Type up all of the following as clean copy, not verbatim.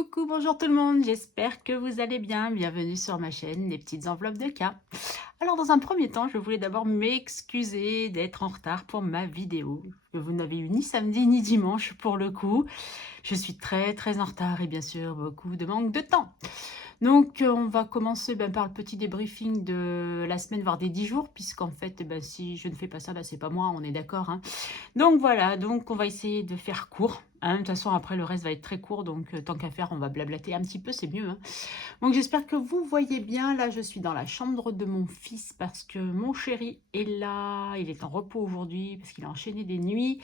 Coucou, bonjour tout le monde, j'espère que vous allez bien. Bienvenue sur ma chaîne, les petites enveloppes de cas. Alors dans un premier temps, je voulais d'abord m'excuser d'être en retard pour ma vidéo. Vous n'avez eu ni samedi ni dimanche pour le coup. Je suis très en retard et bien sûr beaucoup de manque de temps. Donc on va commencer par le petit débriefing de la semaine, voire des 10 jours, puisqu'en fait, si je ne fais pas ça, c'est pas moi, on est d'accord, hein. Donc voilà, donc on va essayer de faire court, hein. De toute façon, après, le reste va être très court, donc tant qu'à faire, on va blablater un petit peu, c'est mieux, hein. Donc j'espère que vous voyez bien. Là, je suis dans la chambre de mon fils parce que mon chéri est là. Il est en repos aujourd'hui parce qu'il a enchaîné des nuits.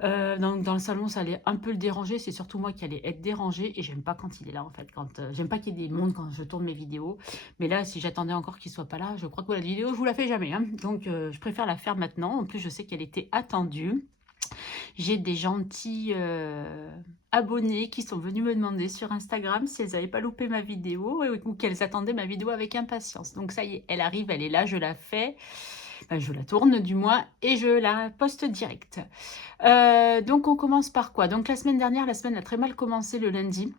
Dans le salon, ça allait un peu le déranger. C'est surtout moi qui allais être dérangée et j'aime pas quand il est là, en fait. J'aime pas qu'il y ait des mondes quand je tourne mes vidéos. Mais là, si j'attendais encore qu'il soit pas là, je crois que la vidéo, je vous la fais jamais, hein. Donc je préfère la faire maintenant. En plus, je sais qu'elle était attendue. J'ai des gentils abonnés qui sont venus me demander sur Instagram si elles n'avaient pas loupé ma vidéo ou qu'elles attendaient ma vidéo avec impatience. Donc ça y est, elle arrive, elle est là, je la fais. Enfin, je la tourne du moins et je la poste direct. Donc on commence par quoi? Donc la semaine dernière, la semaine a très mal commencé le lundi.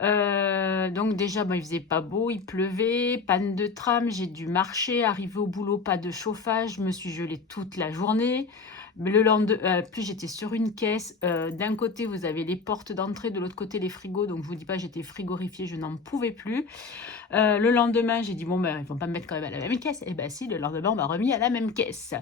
Donc déjà, il faisait pas beau, il pleuvait, panne de tram, j'ai dû marcher, arriver au boulot, pas de chauffage, je me suis gelée toute la journée. Mais le lendemain, plus j'étais sur une caisse. D'un côté, vous avez les portes d'entrée, de l'autre côté, les frigos. Donc, je vous dis pas, j'étais frigorifiée, je n'en pouvais plus. Le lendemain, j'ai dit, bon, ils vont pas me mettre quand même à la même caisse. Et si, le lendemain, on m'a remis à la même caisse.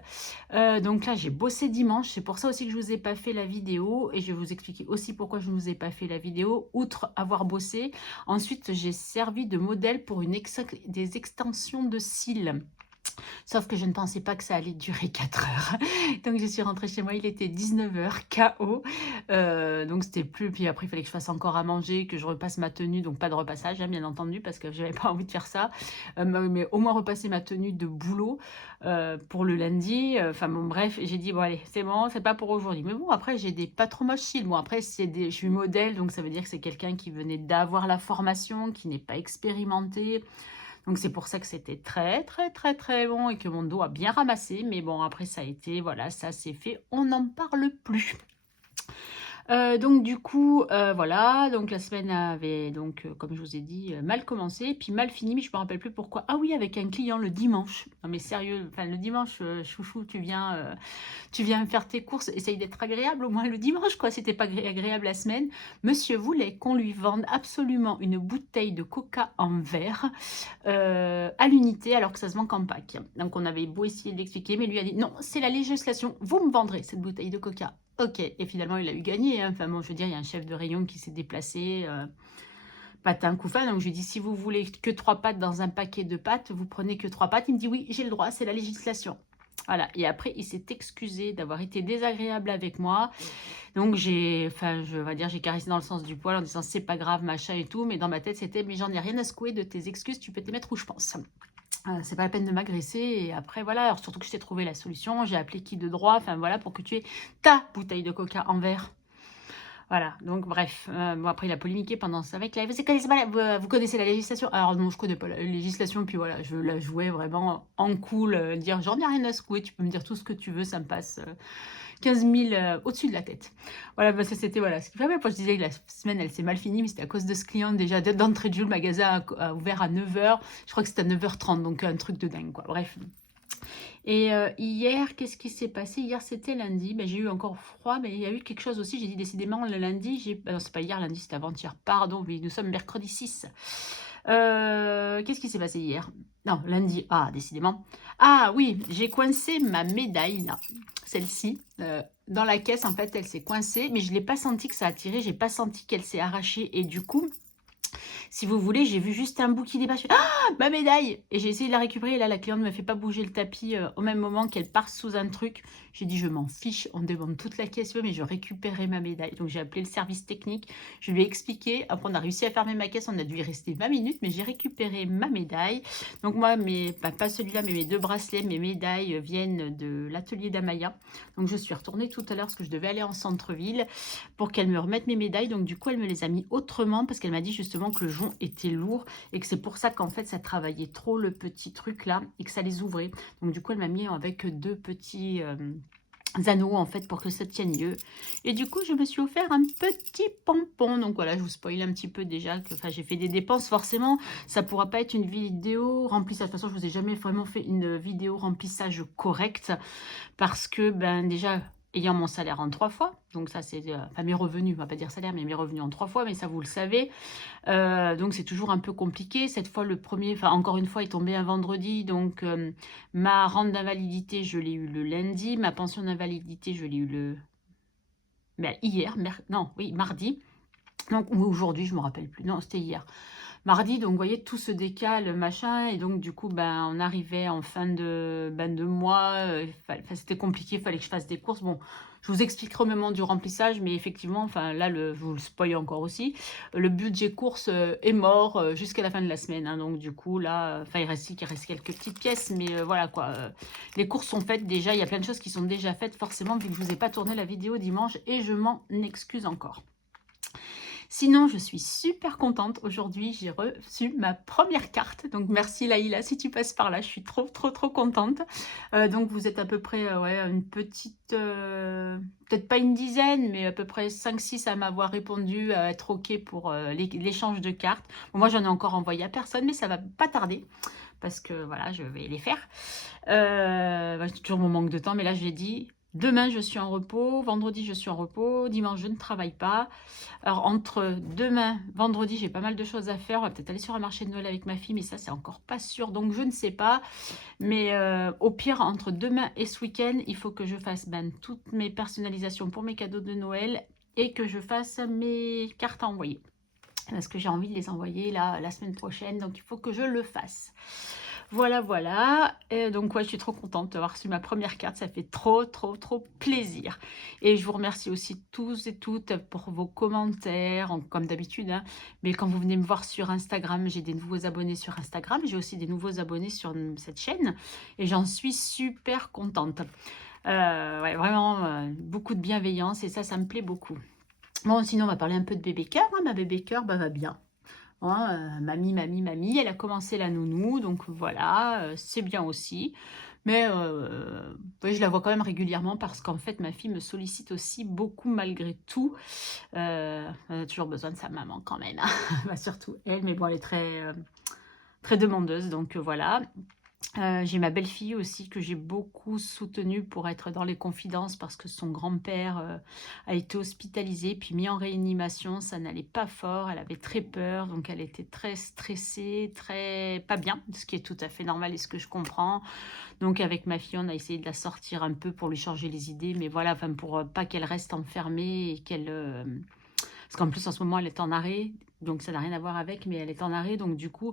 Donc là, j'ai bossé dimanche. C'est pour ça aussi que je vous ai pas fait la vidéo. Et je vais vous expliquer aussi pourquoi je ne vous ai pas fait la vidéo, outre avoir bossé. Ensuite, j'ai servi de modèle pour des extensions de cils. Sauf que je ne pensais pas que ça allait durer 4 heures. Donc je suis rentrée chez moi, il était 19 h, KO. Donc c'était plus... Puis après, il fallait que je fasse encore à manger, que je repasse ma tenue. Donc pas de repassage, hein, bien entendu, parce que j'avais pas envie de faire ça. Mais au moins repasser ma tenue de boulot pour le lundi. Enfin bon, bref, j'ai dit, bon allez, c'est bon, c'est pas pour aujourd'hui. Mais bon, après, j'ai des pas trop moches cils. Bon, après, je suis modèle, donc ça veut dire que c'est quelqu'un qui venait d'avoir la formation, qui n'est pas expérimenté. Donc c'est pour ça que c'était très bon et que mon dos a bien ramassé. Mais bon, après ça a été, voilà, ça c'est fait, on n'en parle plus. Donc du coup, voilà, donc la semaine avait donc, comme je vous ai dit, mal commencé, puis mal fini, mais je me rappelle plus pourquoi. Ah oui, avec un client le dimanche. Non mais sérieux, enfin le dimanche, chouchou, tu viens faire tes courses, essaye d'être agréable au moins le dimanche, quoi. C'était pas agréable la semaine. Monsieur voulait qu'on lui vende absolument une bouteille de coca en verre à l'unité, alors que ça se vend qu'en pack. Donc on avait beau essayer de l'expliquer, mais lui a dit non, c'est la législation, vous me vendrez cette bouteille de coca. Ok, et finalement il a eu gagné, hein. Enfin bon, je veux dire, il y a un chef de rayon qui s'est déplacé, patin couffin. Donc je lui dis, si vous voulez que 3 pâtes dans un paquet de pâtes, vous prenez que 3 pâtes. Il me dit oui, j'ai le droit, c'est la législation. Voilà, et après il s'est excusé d'avoir été désagréable avec moi. Donc j'ai caressé dans le sens du poil en disant c'est pas grave, machin et tout, mais dans ma tête c'était mais j'en ai rien à secouer de tes excuses, tu peux te les mettre où je pense. C'est pas la peine de m'agresser. Et après voilà, alors surtout que je t'ai trouvé la solution, j'ai appelé qui de droit, enfin voilà, pour que tu aies ta bouteille de coca en verre. Voilà, donc bref. Bon, après, il a polémiqué pendant ça avec la... Vous connaissez la législation? Alors non, je connais pas la législation. Puis voilà, je la jouais vraiment en cool. Dire, j'en ai rien à secouer. Tu peux me dire tout ce que tu veux. Ça me passe 15 000 au-dessus de la tête. Voilà, ça c'était... Voilà. Ce qui fait, moi, je disais que la semaine, elle s'est mal finie. Mais c'était à cause de ce client. Déjà, d'entrée de jeu, le magasin a ouvert à 9 h. Je crois que c'était à 9 h 30. Donc, un truc de dingue, quoi. Bref. Et hier, qu'est-ce qui s'est passé? Hier, c'était lundi. J'ai eu encore froid, mais il y a eu quelque chose aussi. J'ai dit décidément, le lundi, non, c'est pas hier, lundi, c'était avant-hier. Pardon, oui, nous sommes mercredi 6. Qu'est-ce qui s'est passé hier? Non, lundi. Ah, décidément. Ah oui, j'ai coincé ma médaille, là. Celle-ci. Dans la caisse, en fait, elle s'est coincée, mais je n'ai pas senti que ça a tiré. J'ai pas senti qu'elle s'est arrachée. Et du coup... Si vous voulez, j'ai vu juste un bout qui dépasse. Ah, ma médaille! Et j'ai essayé de la récupérer. Et là, la cliente ne me fait pas bouger le tapis au même moment qu'elle part sous un truc. J'ai dit, je m'en fiche. On demande toute la caisse, mais je récupérais ma médaille. Donc, j'ai appelé le service technique. Je lui ai expliqué. Après, on a réussi à fermer ma caisse. On a dû y rester 20 minutes, mais j'ai récupéré ma médaille. Donc, moi, pas celui-là, mais mes 2 bracelets, mes médailles viennent de l'atelier d'Amaya. Donc, je suis retournée tout à l'heure parce que je devais aller en centre-ville pour qu'elle me remette mes médailles. Donc, du coup, elle me les a mis autrement parce qu'elle m'a dit justement que le jonc était lourd et que c'est pour ça qu'en fait ça travaillait trop le petit truc là et que ça les ouvrait. Donc du coup elle m'a mis avec 2 petits anneaux en fait pour que ça tienne mieux. Et du coup, je me suis offert un petit pompon. Donc voilà, je vous spoil un petit peu déjà que enfin, j'ai fait des dépenses. Forcément, ça pourra pas être une vidéo remplissage. De toute façon, je vous ai jamais vraiment fait une vidéo remplissage correcte parce que ben déjà ayant mon salaire en 3 fois, donc ça c'est enfin mes revenus, on va pas dire salaire, mais mes revenus en 3 fois, mais ça vous le savez. Donc c'est toujours un peu compliqué. Cette fois, le premier, enfin encore une fois, est tombé un vendredi. Donc ma rente d'invalidité, je l'ai eu le lundi. Ma pension d'invalidité, je l'ai eu le ben, hier. Non, oui, mardi. Donc, ou aujourd'hui, je me rappelle plus. Non, c'était hier. Mardi, donc vous voyez, tout se décale, machin. Et donc, du coup, ben, on arrivait en fin de mois. Enfin, c'était compliqué, il fallait que je fasse des courses. Bon, je vous expliquerai au moment du remplissage, mais effectivement, enfin là, je vous le spoil encore aussi. Le budget course est mort jusqu'à la fin de la semaine. Hein. Donc, du coup, là, enfin, il reste quelques petites pièces, mais voilà quoi. Les courses sont faites déjà. Il y a plein de choses qui sont déjà faites, forcément, vu que je ne vous ai pas tourné la vidéo dimanche et je m'en excuse encore. Sinon, je suis super contente. Aujourd'hui, j'ai reçu ma première carte. Donc, merci Laïla si tu passes par là. Je suis trop, trop, trop contente. Donc, vous êtes à peu près ouais, une petite... peut-être pas une dizaine, mais à peu près 5-6 à m'avoir répondu, à être OK pour l'échange de cartes. Bon, moi, j'en ai encore envoyé à personne, mais ça va pas tarder. Parce que, voilà, je vais les faire. C'est toujours mon manque de temps, mais là, je l'ai dit. Demain, je suis en repos. Vendredi, je suis en repos. Dimanche, je ne travaille pas. Alors, entre demain, vendredi, j'ai pas mal de choses à faire. On va peut-être aller sur un marché de Noël avec ma fille, mais ça, c'est encore pas sûr. Donc, je ne sais pas. Mais au pire, entre demain et ce week-end, il faut que je fasse toutes mes personnalisations pour mes cadeaux de Noël et que je fasse mes cartes à envoyer. Parce que j'ai envie de les envoyer là, la semaine prochaine. Donc, il faut que je le fasse. Voilà, voilà. Et donc, ouais, je suis trop contente d'avoir reçu ma première carte. Ça fait trop, trop, trop plaisir. Et je vous remercie aussi tous et toutes pour vos commentaires, comme d'habitude. Hein. Mais quand vous venez me voir sur Instagram, j'ai des nouveaux abonnés sur Instagram. J'ai aussi des nouveaux abonnés sur cette chaîne. Et j'en suis super contente. Ouais, vraiment, beaucoup de bienveillance. Et ça me plaît beaucoup. Bon, sinon, on va parler un peu de bébé cœur. Hein. Ma bébé cœur va bien. Hein, mamie, elle a commencé la nounou, donc voilà, c'est bien aussi. Mais ouais, je la vois quand même régulièrement parce qu'en fait, ma fille me sollicite aussi beaucoup malgré tout. Elle a toujours besoin de sa maman quand même, hein. Bah, surtout elle, mais bon, elle est très demandeuse, donc voilà. J'ai ma belle-fille aussi que j'ai beaucoup soutenue pour être dans les confidences parce que son grand-père a été hospitalisé puis mis en réanimation. Ça n'allait pas fort, elle avait très peur, donc elle était très stressée, très pas bien, ce qui est tout à fait normal et ce que je comprends. Donc avec ma fille, on a essayé de la sortir un peu pour lui changer les idées, mais voilà, enfin pour pas qu'elle reste enfermée et qu'elle... Parce qu'en plus en ce moment elle est en arrêt, donc ça n'a rien à voir avec, mais elle est en arrêt, donc du coup...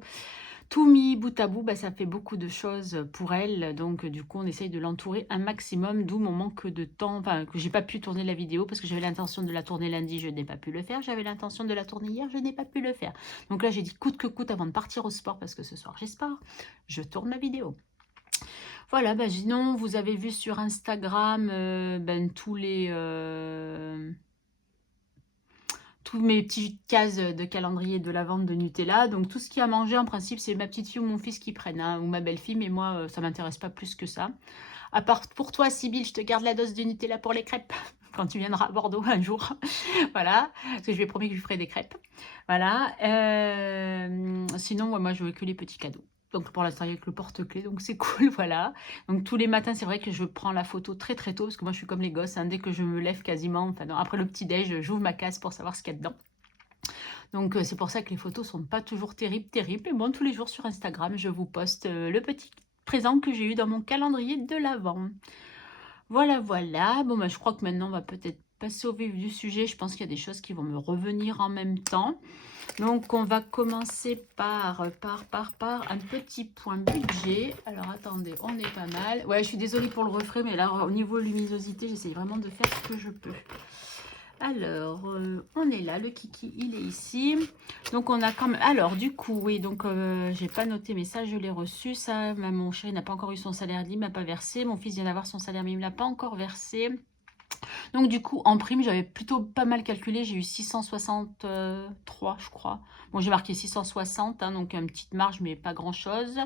Tout mis bout à bout, bah, ça fait beaucoup de choses pour elle. Donc, du coup, on essaye de l'entourer un maximum, d'où mon manque de temps. Enfin, que j'ai pas pu tourner la vidéo parce que j'avais l'intention de la tourner lundi, je n'ai pas pu le faire. J'avais l'intention de la tourner hier, je n'ai pas pu le faire. Donc là, j'ai dit coûte que coûte avant de partir au sport parce que ce soir, j'ai sport. Je tourne ma vidéo. Voilà, bah, sinon, vous avez vu sur Instagram tous les... tous mes petites cases de calendrier de la vente de Nutella. Donc tout ce qui a mangé, en principe, c'est ma petite fille ou mon fils qui prennent, hein, ou ma belle-fille, mais moi, ça m'intéresse pas plus que ça. À part pour toi, Sybille, je te garde la dose de Nutella pour les crêpes, quand tu viendras à Bordeaux un jour. Voilà, parce que je lui ai promis que je lui ferai des crêpes. Voilà. Sinon, moi, je veux que les petits cadeaux. Donc pour l'instant, il n'y a que le porte-clés, donc c'est cool, voilà. Donc tous les matins, c'est vrai que je prends la photo très très tôt, parce que moi je suis comme les gosses, hein, dès que je me lève quasiment, enfin non, après le petit-déj, j'ouvre ma case pour savoir ce qu'il y a dedans. Donc c'est pour ça que les photos sont pas toujours terribles. Et bon, tous les jours sur Instagram, je vous poste le petit présent que j'ai eu dans mon calendrier de l'Avent. Voilà, voilà. Bon, bah, je crois que maintenant, on va peut-être passer au vif du sujet. Je pense qu'il y a des choses qui vont me revenir en même temps. Donc, on va commencer par un petit point budget. Alors, attendez, on est pas mal. Ouais, je suis désolée pour le reflet, mais là, au niveau luminosité, j'essaye vraiment de faire ce que je peux. Alors, on est là, le kiki, il est ici. Donc, on a quand même... Alors, du coup, oui, donc, j'ai pas noté, mais ça, je l'ai reçu. Ça, mon chéri n'a pas encore eu son salaire, il m'a pas versé. Mon fils vient d'avoir son salaire, mais il ne l'a pas encore versé. Donc, du coup, en prime, j'avais plutôt pas mal calculé. J'ai eu 663, je crois. Bon, j'ai marqué 660, hein, donc une petite marge, mais pas grand-chose.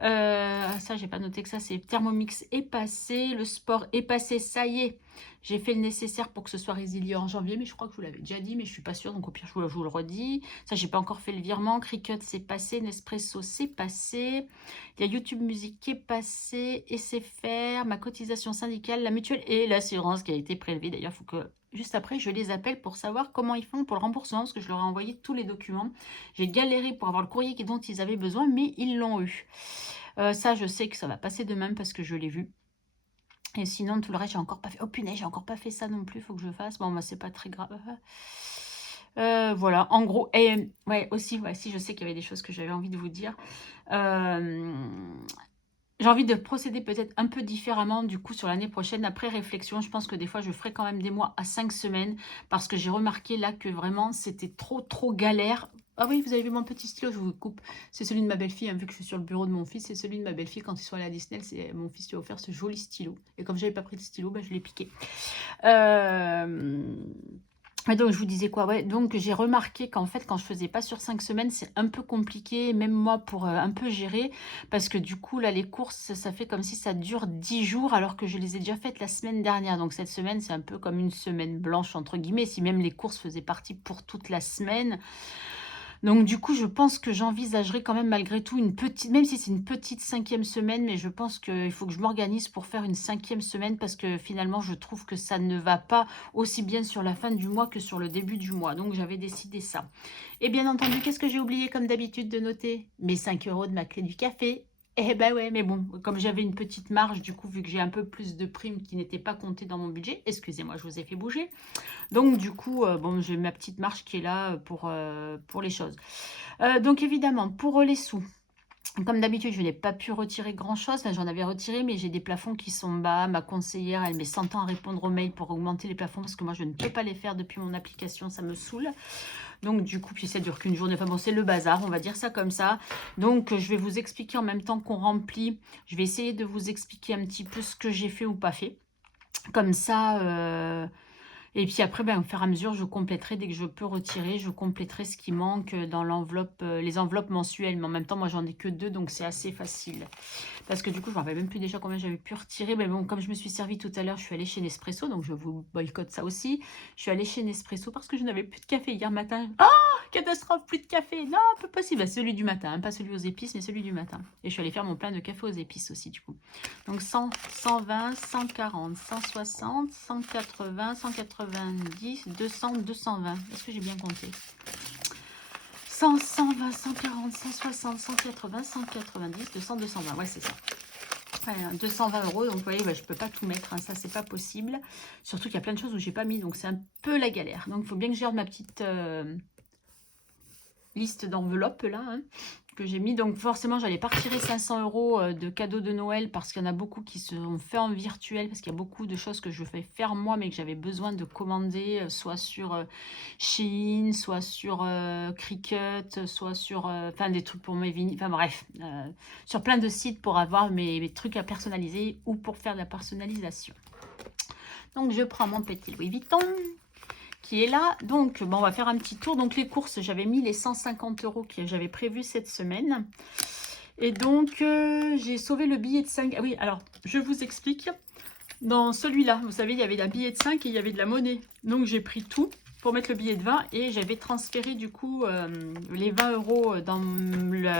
Ça, j'ai pas noté que ça, c'est Thermomix est passé. Le sport est passé, ça y est. J'ai fait le nécessaire pour que ce soit résilié en janvier, mais je crois que je vous l'avais déjà dit, mais je suis pas sûre, donc au pire, je vous le redis. Ça, j'ai pas encore fait le virement. Cricut, c'est passé. Nespresso, c'est passé. Il y a YouTube Musique qui est passé. Et c'est faire ma cotisation syndicale, la mutuelle et l'assurance qui a été prélevée. D'ailleurs, il faut que juste après, je les appelle pour savoir comment ils font pour le remboursement, parce que je leur ai envoyé tous les documents. J'ai galéré pour avoir le courrier dont ils avaient besoin, mais ils l'ont eu. Ça, je sais que ça va passer demain parce que je l'ai vu. Et sinon, tout le reste, j'ai encore pas fait. Oh punaise, j'ai encore pas fait ça non plus, faut que je fasse. Bon, bah, c'est pas très grave. Voilà, en gros, et ouais, aussi, ouais, si je sais qu'il y avait des choses que j'avais envie de vous dire. J'ai envie de procéder peut-être un peu différemment du coup sur l'année prochaine. Après réflexion, je pense que des fois, je ferai quand même des mois à 5 semaines parce que j'ai remarqué là que vraiment, c'était trop galère. Ah oui, vous avez vu mon petit stylo, je vous coupe. C'est celui de ma belle-fille, hein, vu que je suis sur le bureau de mon fils. C'est celui de ma belle-fille quand ils sont allés à Disney. Mon fils lui a offert ce joli stylo. Et comme j'avais pas pris de stylo, bah, je l'ai piqué. Et donc, je vous disais quoi? Ouais, donc j'ai remarqué qu'en fait, quand je faisais pas sur 5 semaines, c'est un peu compliqué, même moi, pour un peu gérer. Parce que du coup, là, les courses, ça fait comme si ça dure 10 jours, alors que je les ai déjà faites la semaine dernière. Donc, cette semaine, c'est un peu comme une semaine blanche, entre guillemets, si même les courses faisaient partie pour toute la semaine. Donc du coup, je pense que j'envisagerai quand même malgré tout une petite, même si c'est une petite 5e semaine, mais je pense qu'il faut que je m'organise pour faire une 5e semaine parce que finalement, je trouve que ça ne va pas aussi bien sur la fin du mois que sur le début du mois. Donc j'avais décidé ça. Et bien entendu, qu'est-ce que j'ai oublié comme d'habitude de noter? Mes 5 € de ma clé du café. Eh ben ouais, mais bon, comme j'avais une petite marge, du coup, vu que j'ai un peu plus de primes qui n'étaient pas comptées dans mon budget, excusez-moi, je vous ai fait bouger. Donc, du coup, bon, j'ai ma petite marge qui est là pour les choses. Donc, évidemment, pour les sous, comme d'habitude, je n'ai pas pu retirer grand-chose. Enfin, j'en avais retiré, mais j'ai des plafonds qui sont bas. Ma conseillère, elle met 100 ans à répondre aux mails pour augmenter les plafonds parce que moi, je ne peux pas les faire depuis mon application. Ça me saoule. Donc, du coup, puis ça dure qu'une journée. Enfin, bon, c'est le bazar. On va dire ça comme ça. Donc, je vais vous expliquer en même temps qu'on remplit. Je vais essayer de vous expliquer un petit peu ce que j'ai fait ou pas fait. Comme ça... Et puis après, ben, au fur et à mesure, je compléterai dès que je peux retirer, je compléterai ce qui manque dans l'enveloppe, les enveloppes mensuelles. Mais en même temps, moi, j'en ai que 2, donc c'est assez facile. Parce que du coup, je ne me rappelle même plus déjà combien j'avais pu retirer. Mais bon, comme je me suis servi tout à l'heure, je suis allée chez Nespresso, donc je vous boycotte ça aussi. Je suis allée chez Nespresso parce que je n'avais plus de café hier matin. Oh, catastrophe, plus de café. Non, pas possible. Celui du matin, hein, pas celui aux épices, mais celui du matin. Et je suis allée faire mon plein de café aux épices aussi, du coup. Donc 100, 120, 140, 160, 180, 190, 200, 220. Est-ce que j'ai bien compté? 100, 120, 140, 160, 180, 190, 200, 220. Ouais, c'est ça. 220 €, donc vous voyez, bah, je ne peux pas tout mettre, hein, ça c'est pas possible. Surtout qu'il y a plein de choses où j'ai pas mis, donc c'est un peu la galère. Donc il faut bien que je gère ma petite liste d'enveloppes là, hein, que j'ai mis. Donc forcément, j'allais pas retirer 500 € de cadeaux de Noël parce qu'il y en a beaucoup qui se sont faits en virtuel, parce qu'il y a beaucoup de choses que je fais faire moi, mais que j'avais besoin de commander, soit sur Shein, soit sur Cricut, soit sur, enfin des trucs pour mes vinyles, enfin bref, sur plein de sites pour avoir mes trucs à personnaliser ou pour faire de la personnalisation. Donc je prends mon petit Louis Vuitton qui est là. Donc, bon, on va faire un petit tour. Donc, les courses, j'avais mis les 150 € que j'avais prévu cette semaine. Et donc, j'ai sauvé le billet de 5. Ah oui, alors, je vous explique. Dans celui-là, vous savez, il y avait un billet de 5 et il y avait de la monnaie. Donc, j'ai pris tout pour mettre le billet de 20 et j'avais transféré du coup les 20 € dans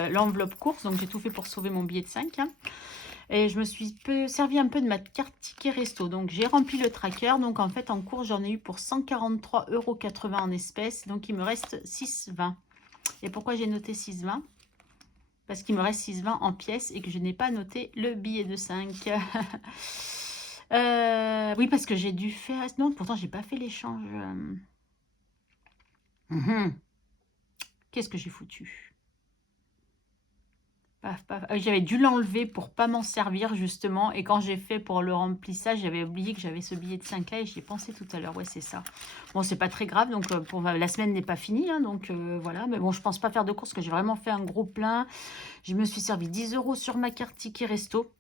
l'enveloppe course. Donc, j'ai tout fait pour sauver mon billet de 5. Hein. Et je me suis servi un peu de ma carte ticket resto. Donc, j'ai rempli le tracker. Donc, en fait, en cours, j'en ai eu pour 143,80 € en espèces. Donc, il me reste 6,20 €. Et pourquoi j'ai noté 6,20 €? Parce qu'il me reste 6,20 € en pièces et que je n'ai pas noté le billet de 5. Oui, parce que j'ai dû faire... Non, pourtant, j'ai pas fait l'échange. Qu'est-ce que j'ai foutu? Paf, paf. J'avais dû l'enlever pour pas m'en servir justement. Et quand j'ai fait pour le remplissage, j'avais oublié que j'avais ce billet de 5 là et j'y ai pensé tout à l'heure. Ouais, c'est ça. Bon, c'est pas très grave. Donc, la semaine n'est pas finie. Hein, donc, voilà. Mais bon, je pense pas faire de courses parce que j'ai vraiment fait un gros plein. Je me suis servi 10 € sur ma carte ticket resto.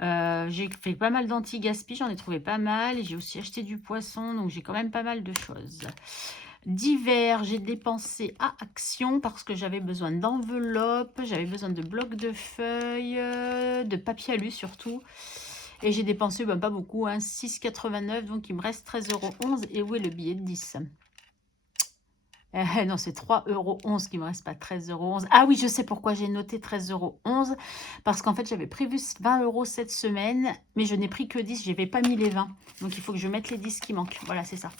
J'ai fait pas mal d'anti-gaspi. J'en ai trouvé pas mal. J'ai aussi acheté du poisson. Donc, j'ai quand même pas mal de choses. Divers, j'ai dépensé à Action parce que j'avais besoin d'enveloppes, j'avais besoin de blocs de feuilles, de papier alu surtout. Et j'ai dépensé ben, pas beaucoup, hein, 6,89, donc il me reste 13,11 €. Et où est le billet de 10? Non, c'est 3,11 € qui me reste, pas 13,11 €. Ah oui, je sais pourquoi j'ai noté 13,11 €. Parce qu'en fait, j'avais prévu 20 € cette semaine, mais je n'ai pris que 10, je n'avais pas mis les 20. Donc, il faut que je mette les 10 qui manquent. Voilà, c'est ça.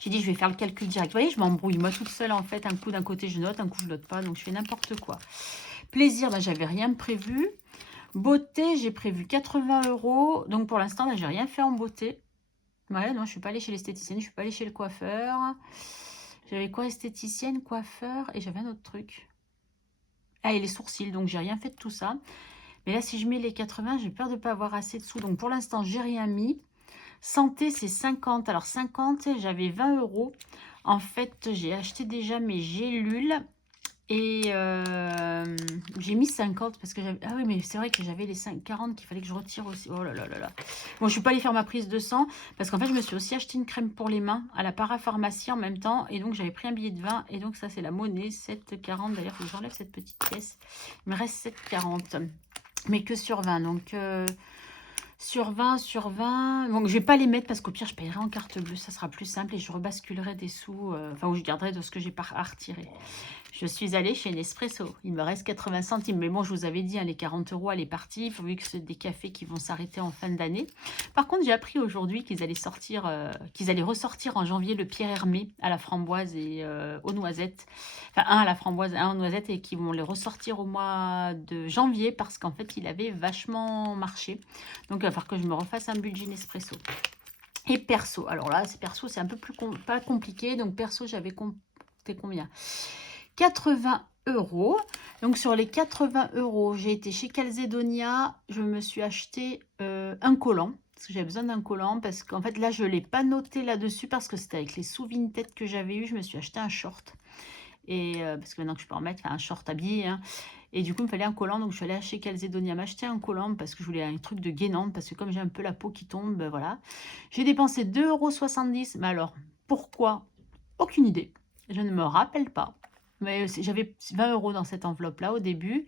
J'ai dit, je vais faire le calcul direct. Vous voyez, je m'embrouille moi toute seule, en fait. Un coup, d'un côté, je note, un coup, je note pas. Donc, je fais n'importe quoi. Plaisir, ben, j'avais rien prévu. Beauté, j'ai prévu 80 €. Donc, pour l'instant, là, j'ai rien fait en beauté. Ouais, non, je ne suis pas allée chez l'esthéticienne, je ne suis pas allée chez le coiffeur. J'avais quoi, esthéticienne, coiffeur, et j'avais un autre truc. Ah, et les sourcils, donc j'ai rien fait de tout ça. Mais là, si je mets les 80, j'ai peur de ne pas avoir assez de sous. Donc pour l'instant, j'ai rien mis. Santé, c'est 50. Alors 50, j'avais 20 €. En fait, j'ai acheté déjà mes gélules. Et j'ai mis 50 parce que j'avais... Ah oui, mais c'est vrai que j'avais les 40 qu'il fallait que je retire aussi. Oh là là là là. Bon, je ne suis pas allée faire ma prise de sang parce qu'en fait, je me suis aussi acheté une crème pour les mains à la parapharmacie en même temps. Et donc, j'avais pris un billet de 20. Et donc, ça, c'est la monnaie, 7,40. D'ailleurs, il faut que j'enlève cette petite pièce. Il me reste 7,40. Mais que sur 20. Donc, sur 20, sur 20. Donc, je ne vais pas les mettre parce qu'au pire, je paierai en carte bleue. Ça sera plus simple et je rebasculerai des sous. Enfin, où je garderai de ce que j'ai pas à retirer. Je suis allée chez Nespresso. Il me reste 80 centimes. Mais bon, je vous avais dit, hein, les 40 €, elle est partie. Il faut vu que c'est des cafés qui vont s'arrêter en fin d'année. Par contre, j'ai appris aujourd'hui qu'ils allaient sortir, qu'ils allaient ressortir en janvier le Pierre Hermé à la framboise et aux noisettes. Enfin, un à la framboise, un aux noisettes, et qu'ils vont les ressortir au mois de janvier parce qu'en fait, il avait vachement marché. Donc, il va falloir que je me refasse un budget Nespresso. Et perso. Alors là, perso, c'est un peu plus pas compliqué. Donc, perso, j'avais compté combien? 80 €. Donc, sur les 80 €, j'ai été chez Calzedonia. Je me suis acheté un collant. Parce que j'avais besoin d'un collant. Parce qu'en fait, là, je ne l'ai pas noté là-dessus. Parce que c'était avec les sous-Vinted que j'avais eu. Je me suis acheté un short. Et parce que maintenant que je peux en mettre, un short habillé. Hein. Et du coup, il me fallait un collant. Donc, je suis allée chez Calzedonia m'acheter un collant. Parce que je voulais un truc de gainante. Parce que comme j'ai un peu la peau qui tombe, ben voilà. J'ai dépensé 2,70 €. Mais alors, pourquoi? Aucune idée. Je ne me rappelle pas. Mais j'avais 20 € dans cette enveloppe-là au début.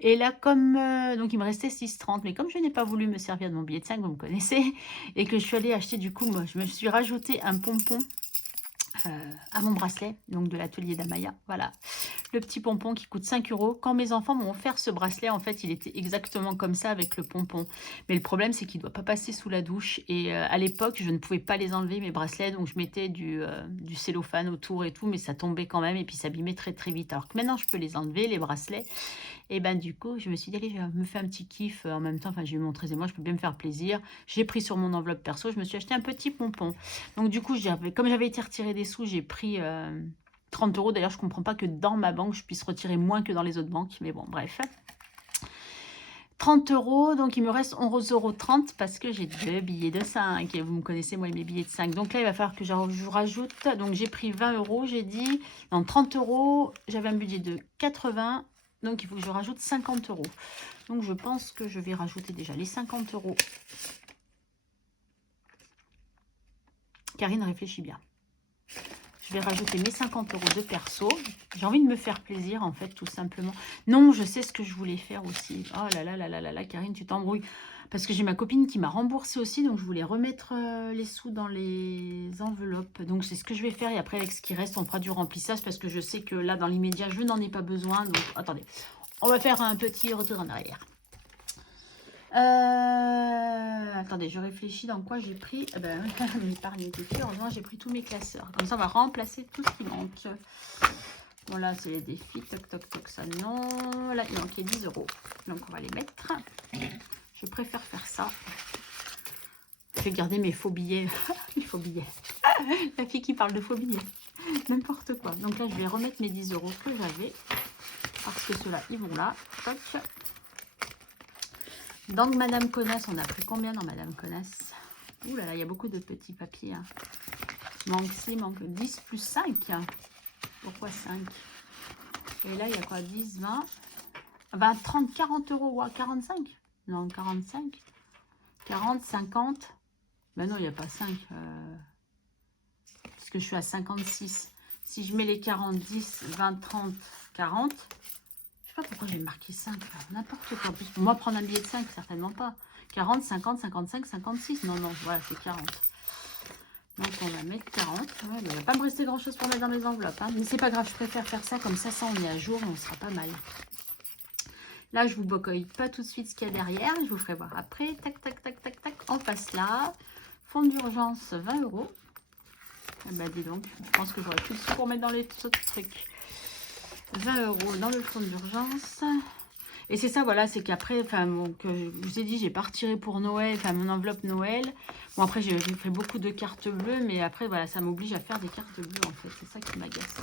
Et là, comme donc il me restait 6,30. Mais comme je n'ai pas voulu me servir de mon billet de 5, vous me connaissez, et que je suis allée acheter, du coup, moi, je me suis rajouté un pompon à mon bracelet, donc de l'atelier d'Amaya. Voilà, le petit pompon qui coûte 5 €. Quand mes enfants m'ont offert ce bracelet, en fait, il était exactement comme ça avec le pompon. Mais le problème, c'est qu'il ne doit pas passer sous la douche. Et à l'époque, je ne pouvais pas les enlever, mes bracelets. Donc, je mettais du cellophane autour et tout, mais ça tombait quand même et puis ça abîmait très, très vite. Alors que maintenant, je peux les enlever, les bracelets. Et ben du coup, je me suis dit, allez, je vais me faire un petit kiff en même temps. Enfin, j'ai eu mon 13e mois, je peux bien me faire plaisir. J'ai pris sur mon enveloppe perso, je me suis acheté un petit pompon. Donc, du coup, comme j'avais été retiré des sous, j'ai pris 30 €. D'ailleurs, je ne comprends pas que dans ma banque, je puisse retirer moins que dans les autres banques. Mais bon, bref. 30 €, donc il me reste 11,30 € parce que j'ai 2 billets de 5. Et vous me connaissez, moi, mes billets de 5. Donc là, il va falloir que je rajoute. Donc, j'ai pris 20 €, j'ai dit. Non, 30 €. J'avais un budget de 80. Donc, il faut que je rajoute 50 €. Donc, je pense que je vais rajouter déjà les 50 €. Karine réfléchit bien. Je vais rajouter mes 50 € de perso. J'ai envie de me faire plaisir, en fait, tout simplement. Non, je sais ce que je voulais faire aussi. Oh là là là là là là, Karine, tu t'embrouilles. Parce que j'ai ma copine qui m'a remboursé aussi. Donc, je voulais remettre les sous dans les enveloppes. Donc, c'est ce que je vais faire. Et après, avec ce qui reste, on fera du remplissage. Parce que je sais que là, dans l'immédiat, je n'en ai pas besoin. Donc, attendez. On va faire un petit retour en arrière. Attendez, je réfléchis dans quoi j'ai pris. L'épargne était fait. Heureusement, j'ai pris tous mes classeurs. Comme ça, on va remplacer tout ce qui manque. Bon, là, c'est les défis. Toc, toc, toc, ça non. Là, il manquait 10 €. Donc, on va les mettre. Je préfère faire ça. Je vais garder mes faux billets. Les faux billets. La fille qui parle de faux billets. N'importe quoi. Donc là, je vais remettre mes 10 € que j'avais. Parce que ceux-là, ils vont là. Toc. Donc, Madame Connasse, on a pris combien dans Madame Connasse? Ouh là là, il y a beaucoup de petits papiers. Hein. Manque 10 plus 5. Pourquoi 5? Et là, il y a quoi? 10, 20, 20, 30, 40 €. Ouais, 45? Non, 45. 40, 50. Ben non, il n'y a pas 5. Parce puisque je suis à 56. Si je mets les 40, 10, 20, 30, 40, je sais pas pourquoi j'ai marqué 5, n'importe quoi. En plus, pour moi, prendre un billet de 5, certainement pas. 40, 50, 55, 56. Non, non, voilà, c'est 40. Donc, on va mettre 40. Ouais, il ne va pas me rester grand-chose pour mettre dans mes enveloppes. Hein. Mais c'est pas grave, je préfère faire ça. Comme ça, on est à jour et on sera pas mal. Là, je vous bocoille pas tout de suite ce qu'il y a derrière. Je vous ferai voir après. Tac, tac, tac, tac, tac. On passe là. Fonds d'urgence, 20 €. Eh ben, dis donc, je pense que j'aurai tout pour mettre dans les autres trucs. 20 € dans le fonds d'urgence. Et c'est ça, voilà, c'est qu'après, enfin, bon, je vous ai dit, j'ai pas retiré pour Noël, enfin, mon enveloppe Noël. Bon, après, j'ai fait beaucoup de cartes bleues, mais après, voilà, ça m'oblige à faire des cartes bleues, en fait. C'est ça qui m'agace.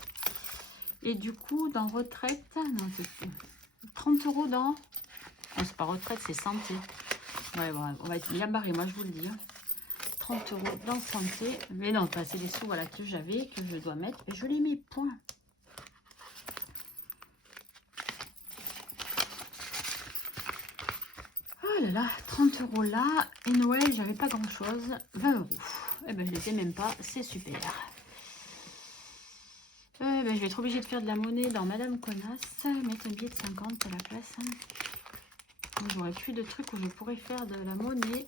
Et du coup, dans retraite, non, c'est 30 € dans... Non, c'est pas retraite, c'est santé. Ouais, bon, on va être bien barré, moi, je vous le dis. 30 € dans santé. Mais non, c'est les sous, voilà, que j'avais, que je dois mettre. Et je les mets, point. Oh là là, 30 € là. Et Noël, j'avais pas grand chose. 20 €. Eh ben, je les ai même pas. C'est super. Ben, je vais être obligée de faire de la monnaie dans Madame Connasse. Mettre un billet de 50 à la place. J'aurais plus de trucs où je pourrais faire de la monnaie.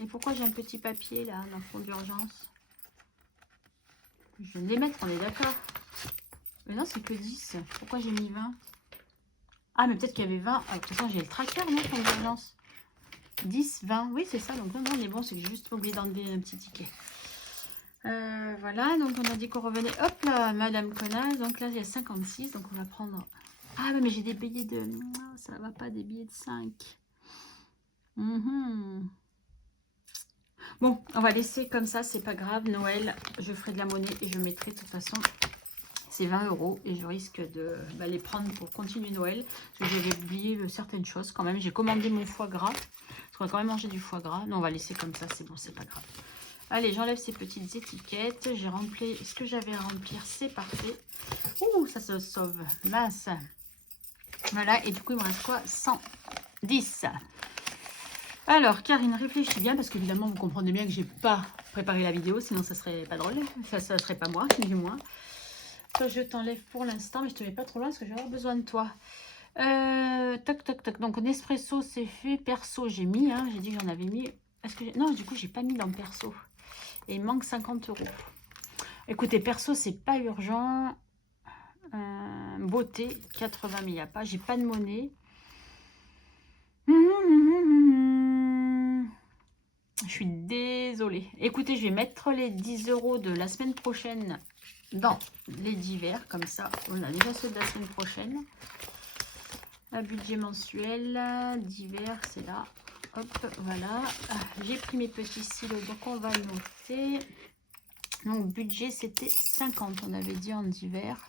Et pourquoi j'ai un petit papier là, dans le fond d'urgence? Je vais les mettre, on est d'accord. Mais non, c'est que 10. Pourquoi j'ai mis 20? Ah, mais peut-être qu'il y avait 20. Ah, de toute façon, j'ai le tracker, non, fond d'urgence. 10, 20. Oui, c'est ça. Donc, non, on est bon. C'est que j'ai juste oublié d'enlever un petit ticket. Voilà. Donc, on a dit qu'on revenait. Hop là, Madame Connasse. Donc, là, il y a 56. Donc, on va prendre... Ah, mais j'ai des billets de... Ça va pas, des billets de 5. Bon, on va laisser comme ça. C'est pas grave. Noël, je ferai de la monnaie et je mettrai de toute façon... C'est 20 € et je risque de les prendre pour continuer Noël. Parce que j'avais oublié certaines choses quand même. J'ai commandé mon foie gras. Parce qu'on va quand même manger du foie gras. Non, on va laisser comme ça. C'est bon, c'est pas grave. Allez, j'enlève ces petites étiquettes. J'ai rempli ce que j'avais à remplir. C'est parfait. Ouh, ça se sauve. Mince. Voilà. Et du coup, il me reste quoi? 110. Alors, Karine, réfléchis bien. Parce qu'évidemment, vous comprenez bien que j'ai pas préparé la vidéo. Sinon, ça serait pas drôle. Ça serait pas moi, du moins. Toi, je t'enlève pour l'instant, mais je te mets pas trop loin parce que je vais avoir besoin de toi. Tac, tac, tac. Donc, Nespresso, c'est fait. Perso, j'ai mis. Hein, j'ai dit que j'en avais mis. Est-ce que non, du coup, j'ai pas mis dans perso. Et il manque 50 €. Écoutez, perso, c'est pas urgent. Beauté, 80 000, il n'y a pas. J'ai pas de monnaie. Je suis désolée. Écoutez, je vais mettre les 10 € de la semaine prochaine dans les divers, comme ça on a déjà ceux de la semaine prochaine. Un budget mensuel, divers, c'est là. Hop, voilà. J'ai pris mes petits stylos, donc on va noter. Donc budget c'était 50, on avait dit en divers.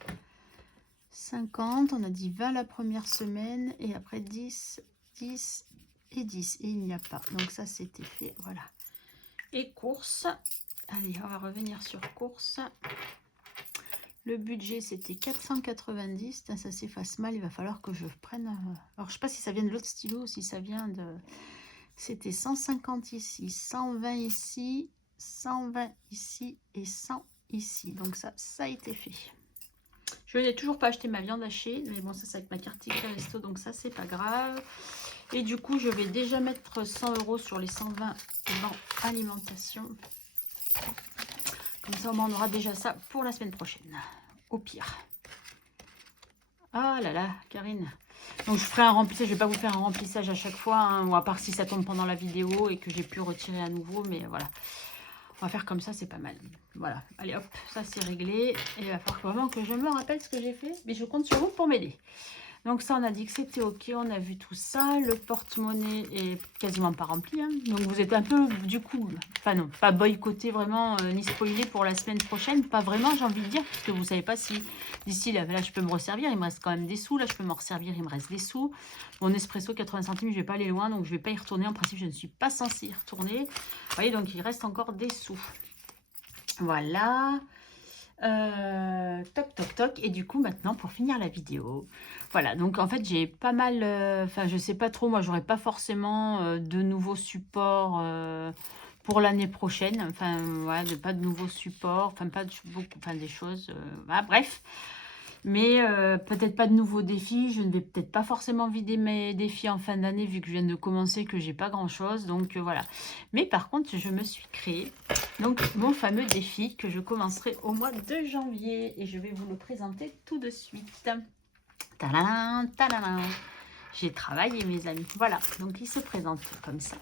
50, on a dit 20 la première semaine et après 10, 10 et 10. Et il n'y a pas. Donc ça c'était fait, voilà. Et courses. Allez, on va revenir sur courses. Le budget, c'était 490. Ça s'efface mal. Il va falloir que je prenne... Alors, je ne sais pas si ça vient de l'autre stylo ou si ça vient de... C'était 150 ici, 120 ici, 120 ici et 100 ici. Donc, ça a été fait. Je n'ai toujours pas acheté ma viande hachée. Mais bon, ça, c'est avec ma carte ticket resto. Donc, ça, c'est pas grave. Et du coup, je vais déjà mettre 100 € sur les 120 dans alimentation. Comme ça, au moins, on aura déjà ça pour la semaine prochaine. Au pire. Ah là là, Karine. Donc, je ferai un remplissage. Je ne vais pas vous faire un remplissage à chaque fois. Hein, ou à part si ça tombe pendant la vidéo et que j'ai pu retirer à nouveau. Mais voilà. On va faire comme ça, c'est pas mal. Voilà. Allez, hop. Ça, c'est réglé. Et il va falloir vraiment que je me rappelle ce que j'ai fait. Mais je compte sur vous pour m'aider. Donc ça, on a dit que c'était OK, on a vu tout ça. Le porte-monnaie est quasiment pas rempli. Hein. Donc vous êtes un peu, du coup, enfin non, pas boycotté vraiment, ni spoilé pour la semaine prochaine. Pas vraiment, j'ai envie de dire, parce que vous savez pas si d'ici là, je peux me resservir. Il me reste quand même des sous. Là, je peux me resservir, il me reste des sous. Mon espresso, 80 centimes, je vais pas aller loin, donc je vais pas y retourner. En principe, je ne suis pas censée y retourner. Vous voyez, donc il reste encore des sous. Voilà. Toc toc toc. Et du coup maintenant pour finir la vidéo, voilà, donc en fait j'ai pas mal, enfin je sais pas trop, moi j'aurais pas forcément de nouveaux supports pour l'année prochaine. Enfin, voilà, pas de nouveaux supports, enfin, pas de, beaucoup, enfin, des choses. Voilà, bref. Mais peut-être pas de nouveaux défis. Je ne vais peut-être pas forcément vider mes défis en fin d'année vu que je viens de commencer, que j'ai pas grand-chose. Donc voilà. Mais par contre, je me suis créé donc mon fameux défi que je commencerai au mois de janvier. Et je vais vous le présenter tout de suite. Tadam, tadam. J'ai travaillé, mes amis. Voilà, donc il se présente comme ça.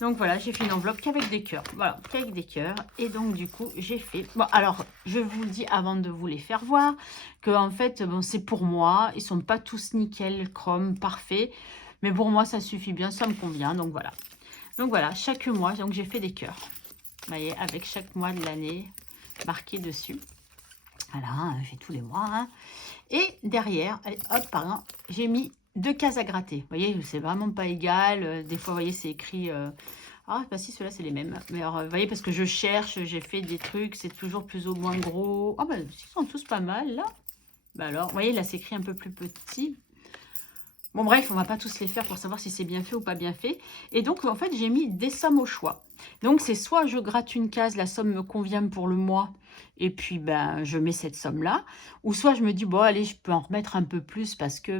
Donc voilà, j'ai fait une enveloppe qu'avec des cœurs. Voilà, qu'avec des cœurs. Et donc du coup, j'ai fait... Bon, alors, je vous le dis avant de vous les faire voir, que en fait, bon, c'est pour moi. Ils sont pas tous nickel, chrome, parfait. Mais pour moi, ça suffit bien, ça me convient. Donc voilà. Donc voilà, chaque mois, donc j'ai fait des cœurs. Vous voyez, avec chaque mois de l'année marqué dessus. Voilà, j'ai tous les mois. Hein. Et derrière, allez, hop, pardon, j'ai mis 2 cases à gratter. Vous voyez, c'est vraiment pas égal. Des fois, vous voyez, c'est écrit... Ah, bah si, ceux-là, c'est les mêmes. Mais alors, vous voyez, parce que je cherche, j'ai fait des trucs, c'est toujours plus ou moins gros. Ah, bah, ils sont tous pas mal, là. Bah alors, vous voyez, là, c'est écrit un peu plus petit. Bon, bref, on va pas tous les faire pour savoir si c'est bien fait ou pas bien fait. Et donc, en fait, j'ai mis des sommes au choix. Donc, c'est soit je gratte une case, la somme me convient pour le mois, et puis, ben, je mets cette somme-là. Ou soit je me dis, bon, allez, je peux en remettre un peu plus parce que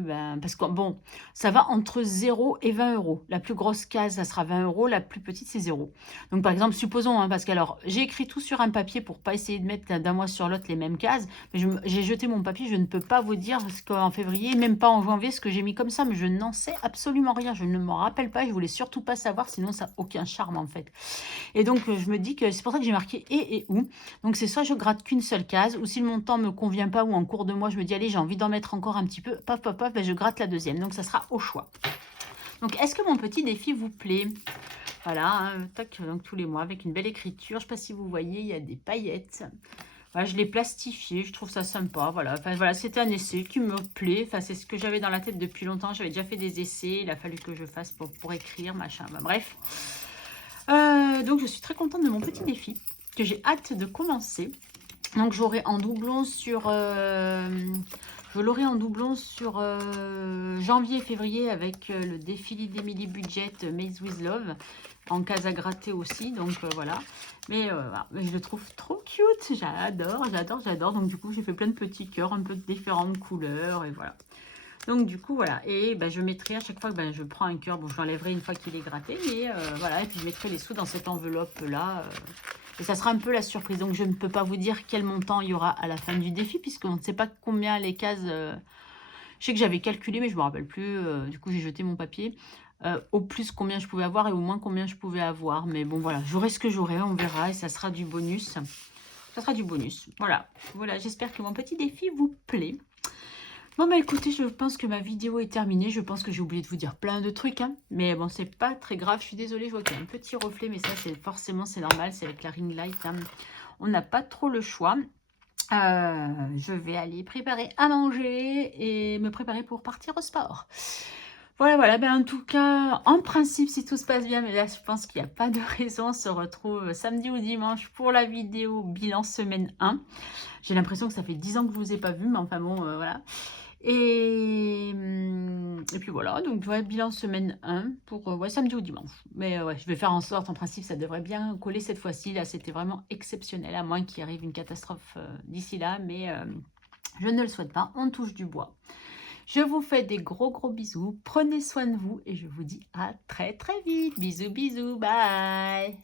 bon, ça va entre 0 et 20 euros. La plus grosse case, ça sera 20 euros. La plus petite, c'est 0. Donc, par exemple, supposons, hein, parce que alors, j'ai écrit tout sur un papier pour pas essayer de mettre d'un mois sur l'autre les mêmes cases. Mais j'ai jeté mon papier, je ne peux pas vous dire ce qu'en février, même pas en janvier, ce que j'ai mis comme ça. Mais je n'en sais absolument rien. Je ne m'en rappelle pas. Je voulais surtout pas savoir, sinon ça n'a aucun charme, en fait. Et donc, je me dis que c'est pour ça que j'ai marqué et où. Donc, c'est soit je gratte qu'une seule case, ou si le montant me convient pas, ou en cours de mois, je me dis, allez, j'ai envie d'en mettre encore un petit peu, paf, paf, paf, ben, je gratte la deuxième. Donc, ça sera au choix. Donc, est-ce que mon petit défi vous plaît? Voilà, hein, tac, donc tous les mois, avec une belle écriture. Je ne sais pas si vous voyez, il y a des paillettes. Voilà, je l'ai plastifié, je trouve ça sympa. Voilà, enfin, voilà, c'était un essai qui me plaît. Enfin, c'est ce que j'avais dans la tête depuis longtemps. J'avais déjà fait des essais. Il a fallu que je fasse pour écrire, machin. Enfin, bref. Donc, je suis très contente de mon petit défi que j'ai hâte de commencer. Donc, j'aurai en doublon sur... je l'aurai en doublon sur janvier et février avec le défilé d'Emily Budget Made with Love en case à gratter aussi. Donc, voilà. Mais voilà. Je le trouve trop cute. J'adore, j'adore, j'adore. Donc, du coup, j'ai fait plein de petits cœurs, un peu de différentes couleurs. Et voilà. Donc, du coup, voilà. Et ben, je mettrai à chaque fois que ben, je prends un cœur, bon, je l'enlèverai une fois qu'il est gratté. Mais voilà, et puis je mettrai les sous dans cette enveloppe-là. Et ça sera un peu la surprise. Donc, je ne peux pas vous dire quel montant il y aura à la fin du défi, puisqu'on ne sait pas combien les cases... je sais que j'avais calculé, mais je ne me rappelle plus. Du coup, j'ai jeté mon papier. Au plus, combien je pouvais avoir et au moins, combien je pouvais avoir. Mais bon, voilà, j'aurai ce que j'aurai, on verra. Et ça sera du bonus. Ça sera du bonus. Voilà, voilà, j'espère que mon petit défi vous plaît. Bon, bah écoutez, je pense que ma vidéo est terminée. Je pense que j'ai oublié de vous dire plein de trucs. Hein. Mais bon, c'est pas très grave. Je suis désolée, je vois qu'il y a un petit reflet. Mais ça, c'est forcément, c'est normal. C'est avec la ring light. Hein. On n'a pas trop le choix. Je vais aller préparer à manger et me préparer pour partir au sport. Voilà, voilà. Ben, en tout cas, en principe, si tout se passe bien, mais là, je pense qu'il n'y a pas de raison. On se retrouve samedi ou dimanche pour la vidéo bilan semaine 1. J'ai l'impression que ça fait 10 ans que je ne vous ai pas vu, mais enfin bon, voilà. Et puis voilà, donc ouais, bilan semaine 1 pour ouais, samedi ou dimanche. Mais ouais, je vais faire en sorte, en principe, ça devrait bien coller cette fois-ci. Là, c'était vraiment exceptionnel, à moins qu'il arrive une catastrophe d'ici là. Mais je ne le souhaite pas, on touche du bois. Je vous fais des gros gros bisous. Prenez soin de vous et je vous dis à très très vite. Bisous, bisous, bye.